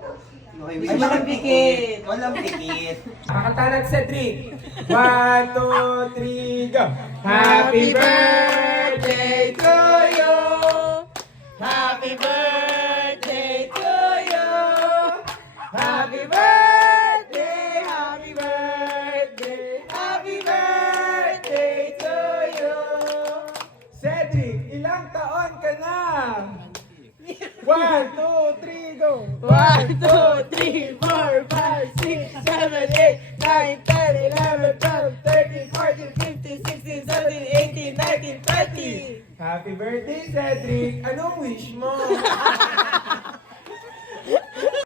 Okay, Ay, walang pikit. Walang pikit. Kakanta ng Cedric. 1, 2, 3, go! Happy birthday to you! Happy birthday to you! Happy birthday! Happy birthday! Happy birthday to you! Cedric, ilang taon ka na? 1, 2, 3, go! 1, 2, 3, 4, 5, 6, 7, 8, 9, 10, 11, 12, 13, 14, 15, 16, 17, 18, 19, 20! Happy birthday, Cedric! Anong wish mo?